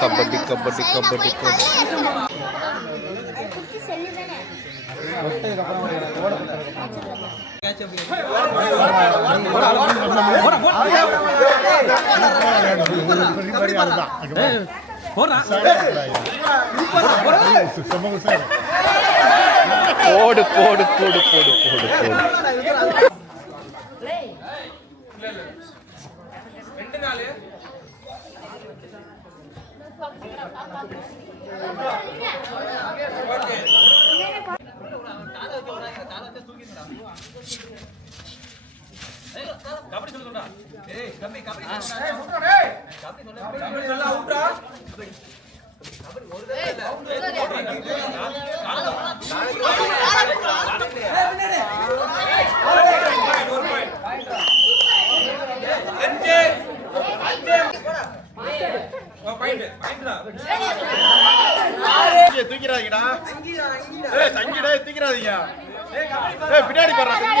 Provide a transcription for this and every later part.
கபடி கபடி கபடி போடு போடு போடு போடு போடு போடு தூக்கிறாதீங்கடா சங்கிடா தூக்கிறாதீங்க பின்னாடி பாருங்க தம்பி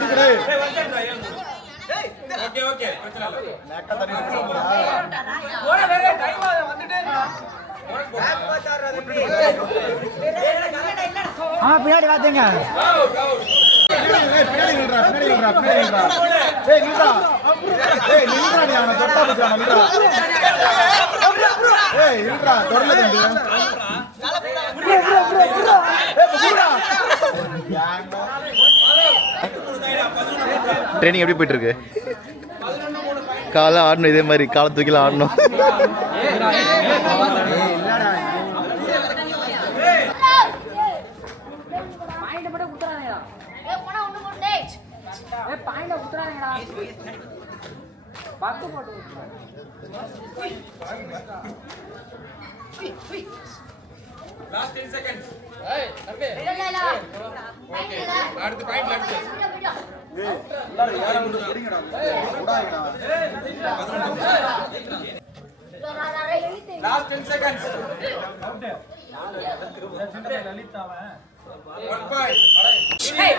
தூக்கிடு பின்னாடி பாத்தீங்க ட்ரைனிங் எப்படி போயிட்டு இருக்கு? காலை ஆடணும், இதே மாதிரி காலை தூக்கில ஆடணும். Last 10 seconds. Hey, Arbe. Okay. அடுத்து point left. Last 10 seconds. One point. Hey,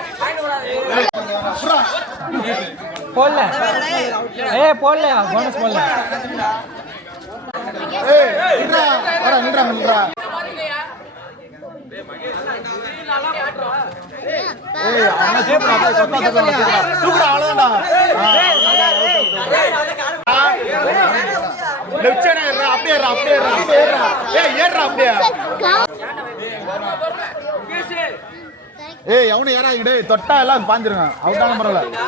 போடல போடல போனஸ் போடல அவனு ஏறாங்கடே தொட்டா எல்லாம் பாஞ்சிருங்க அவுட்டான பரவாயில்ல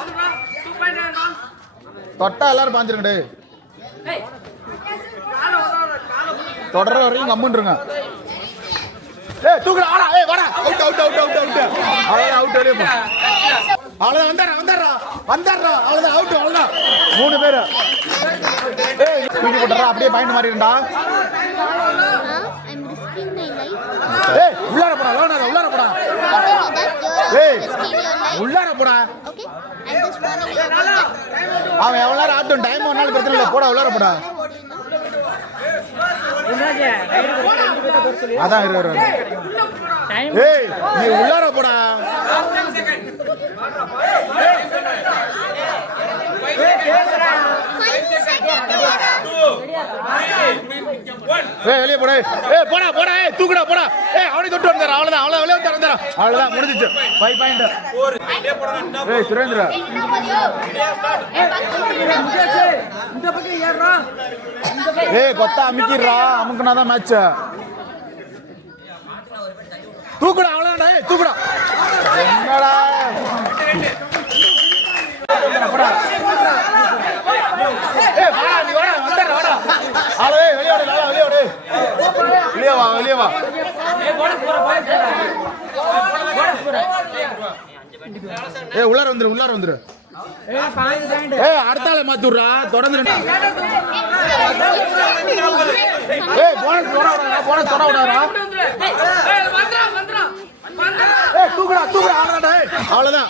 தொட்டா எல்லாரும் பாஞ்சிருங்கடே தொடர வரையும் கம்முன்றுங்க தூக்குடா ஆடா வாடா out out out out out அவ்வளவுதான் அவுட் வெளியே போ அவ்வளவுதான் வந்தாரா அவ்வளவுதான் அவுட் அவ்வளவுதான் 3 பேர் தூக்கி போட்டுறா அப்படியே பாயிண்ட் மாறிடுடா உள்ளார போடா உள்ளார போடா உள்ளார போடா அவன் எவ்வளவு நேரம் ஆட்டும் டைம் ஒரு நாள் பிரச்சனை இல்லை போடா உள்ளார போடா அதான் நீ உள்ளார போடா வெளியே போட போடா போடா தூக்குடா போடா அவனை தொட்டு வந்தாரு அவ்வளவுதான் முடிஞ்சிச்சு 5 பாயிண்ட் சுரேந்திரா கொத்தா அமுக்கிடுறா அமுக்குனாதான் மேட்ச் தூக்குடா அவ்வளவுதான் தூக்குடா என்னடா வெளியே வா உள்ளார வந்துரு அடுத்தால மாத்துறா தொடர்ந்து தூக்குடா அவ்வளவுதான்